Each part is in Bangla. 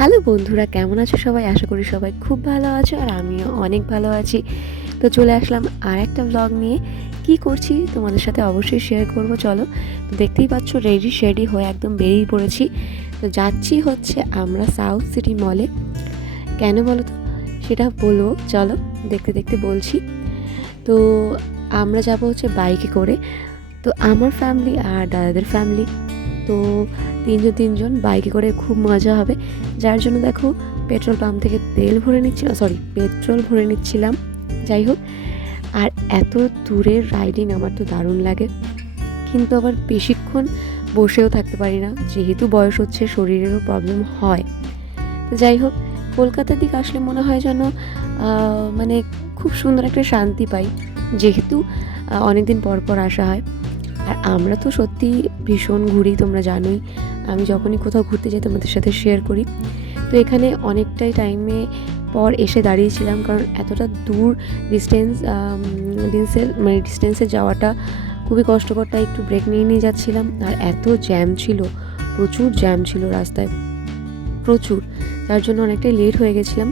হ্যালো বন্ধুরা, কেমন আছো সবাই? আশা করি সবাই খুব ভালো আছো আর আমিও অনেক ভালো আছি। তো চলে আসলাম আর একটা ব্লগ নিয়ে। কি করছি তোমাদের সাথে অবশ্যই শেয়ার করব। চলো, তো দেখতেই পাচ্ছ রেডি হয়ে একদম বেরিয়ে পড়েছি। তো যাচ্ছি হচ্ছে আমরা সাউথ সিটি মলে। কেন বলো তো, সেটা বলবো, চলো দেখতে দেখতে বলছি। তো আমরা যাব হচ্ছে বাইকে করে। তো আমার ফ্যামিলি আর দাদাদের ফ্যামিলি, তো তিনজন বাইকে করে খুব মজা হবে। যার জন্য দেখো পেট্রোল পাম্প থেকে পেট্রোল ভরে নিচ্ছিলাম। যাই হোক, আর এত দূরের রাইডিং আমার তো দারুণ লাগে, কিন্তু আবার বেশিক্ষণ বসেও থাকতে পারি না, যেহেতু বয়স হচ্ছে শরীরেরও প্রবলেম হয়। তো যাই হোক, কলকাতার দিকে আসলে মনে হয় যেন মানে খুব সুন্দর একটা শান্তি পাই, যেহেতু অনেক দিন পর পর আসা হয়। আর আমরা তো সত্যি ভীষণ ঘুরি, তোমরা জানোই। আমি যখনই কোথাও ঘুরতে যাই তোমাদের সাথে শেয়ার করি। তো এখানে অনেকটাই টাইমে পর এসে দাঁড়িয়েছিলাম, কারণ এতটা দূর ডিস্টেন্সে যাওয়াটা খুবই কষ্টকর, তাই একটু ব্রেক নিয়ে যাচ্ছিলাম। আর এত জ্যাম ছিল, প্রচুর জ্যাম ছিল রাস্তায়, প্রচুর। তার জন্য অনেকটাই লেট হয়ে গেছিলাম।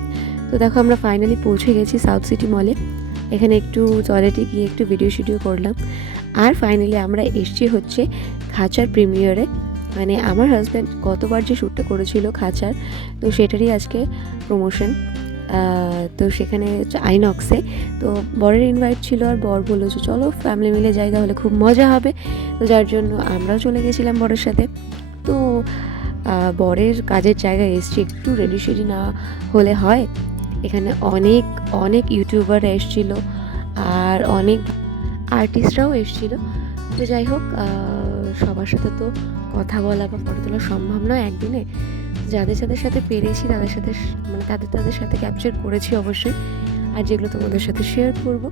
তো দেখো, আমরা ফাইনালি পৌঁছে গেছি সাউথ সিটি মলে। এখানে একটু টয়লেটে গিয়ে একটু ভিডিও করলাম। আর ফাইনালি আমরা এসছি হচ্ছে খাঁচার প্রিমিয়ারে। মানে আমার হাজব্যান্ড গতবার যে শ্যুটটা করেছিল খাঁচার, তো সেটারই আজকে প্রমোশন। তো সেখানে আইনক্সে তো বরের ইনভাইট ছিল, আর বর বললো যে চলো ফ্যামিলি মিলে যাই, তাহলে খুব মজা হবে। তো যার জন্য আমরাও চলে গেছিলাম বরের সাথে। তো বরের কাজের জায়গায় এসছি, একটু রেডি সেডি না হলে হয়? এখানে অনেক অনেক ইউটিউবাররা এসছিল, আর অনেক আর্টিস্টরাও এসছিল। তো যাই হোক, সবার সাথে তো কথা বলা বা ফটো তোলা সম্ভব নয় একদিনে। যাদের যাদের সাথে পেরেছি তাদের সাথে তাদের সাথে ক্যাপচার করেছি অবশ্যই, আর যেগুলো তোমাদের সাথে শেয়ার করব।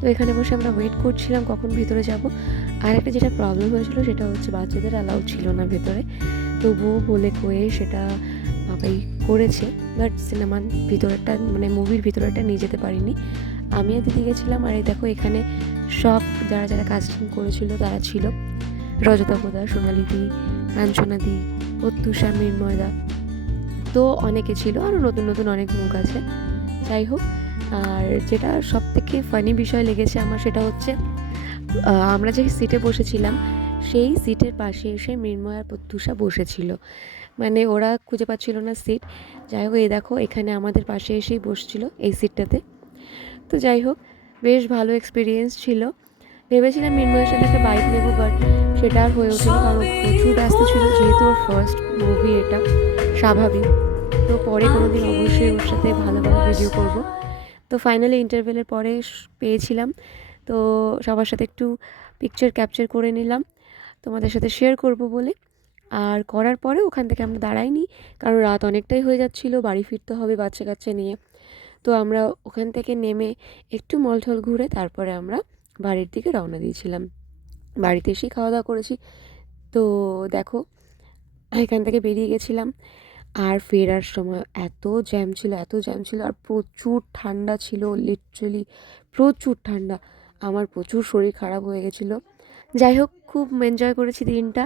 তো এখানে বসে আমরা ওয়েট করছিলাম কখন ভিতরে যাব। আর একটা যেটা প্রবলেম হয়েছিল সেটা হচ্ছে বাচ্চাদের অ্যালাউড ছিল না ভেতরে, তবুও বলে কয়ে সেটা বাবাই করেছে। বাট সিনেমার ভিতরেরটা, মানে মুভির ভিতরেরটা নিয়ে যেতে পারিনি। আমি আর দিদি গেছিলাম। আর এই দেখো, এখানে সব যারা যারা কাস্টিং করেছিল তারা ছিল। রজতাপদা, সোনালিদি, কাঞ্চনাদি, প্রত্যুষা, মৃন্ময়দা, তো অনেকে ছিল, আরও নতুন নতুন অনেক মুখ আছে। যাই হোক, আর যেটা সব থেকে ফানি বিষয় লেগেছে আমার, সেটা হচ্ছে আমরা যে সিটে বসেছিলাম সেই সিটের পাশে এসে মৃন্ময় আর প্রত্যুষা বসেছিল। মানে ওরা খুঁজে পাচ্ছিল না সিট। যাই হোক, এই দেখো এখানে আমাদের পাশে এসেই বসছিল এই সিটটাতে। তো যাই হোক, বেশ ভালো এক্সপিরিয়েন্স ছিল। ভেবেছিলাম মৃন্ময়ের সাথে একটা বাইক নেবো, বাট সেটা আর হয়ে ওঠেনি, কারণ প্রচুর ব্যস্ত ছিল, যেহেতু ওর ফার্স্ট মুভি এটা, স্বাভাবিক। তো পরে কোনো দিন অবশ্যই ওর সাথে ভালো ভালো ভিডিও করব। তো ফাইনালি ইন্টারভেলের পরে পেয়েছিলাম, তো সবার সাথে একটু পিকচার ক্যাপচার করে নিলাম তোমাদের সাথে শেয়ার করব বলে। আর করার পরে ওখান থেকে আমরা দাঁড়াইনি, কারণ রাত অনেকটাই হয়ে যাচ্ছিলো, বাড়ি ফিরতে হবে বাচ্চা কাচ্চা নিয়ে। তো আমরা ওখান থেকে নেমে একটু মলঠল ঘুরে তারপরে আমরা বাড়ির দিকে রওনা দিয়েছিলাম। বাড়িতে এসেই খাওয়া দাওয়া করেছি। তো দেখো, এখান থেকে বেরিয়ে গেছিলাম। আর ফেরার সময় এত জ্যাম ছিল, আর প্রচুর ঠান্ডা ছিল, লিটারেলি প্রচুর ঠান্ডা। আমার প্রচুর শরীর খারাপ হয়ে গেছিলো। যাই হোক, খুব এনজয় করেছি দিনটা।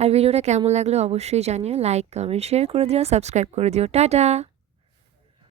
আর ভিডিওটা কেমন লাগলো অবশ্যই জানিও, লাইক কমেন্ট শেয়ার করে দিও, সাবস্ক্রাইব করে দিও। টাটা।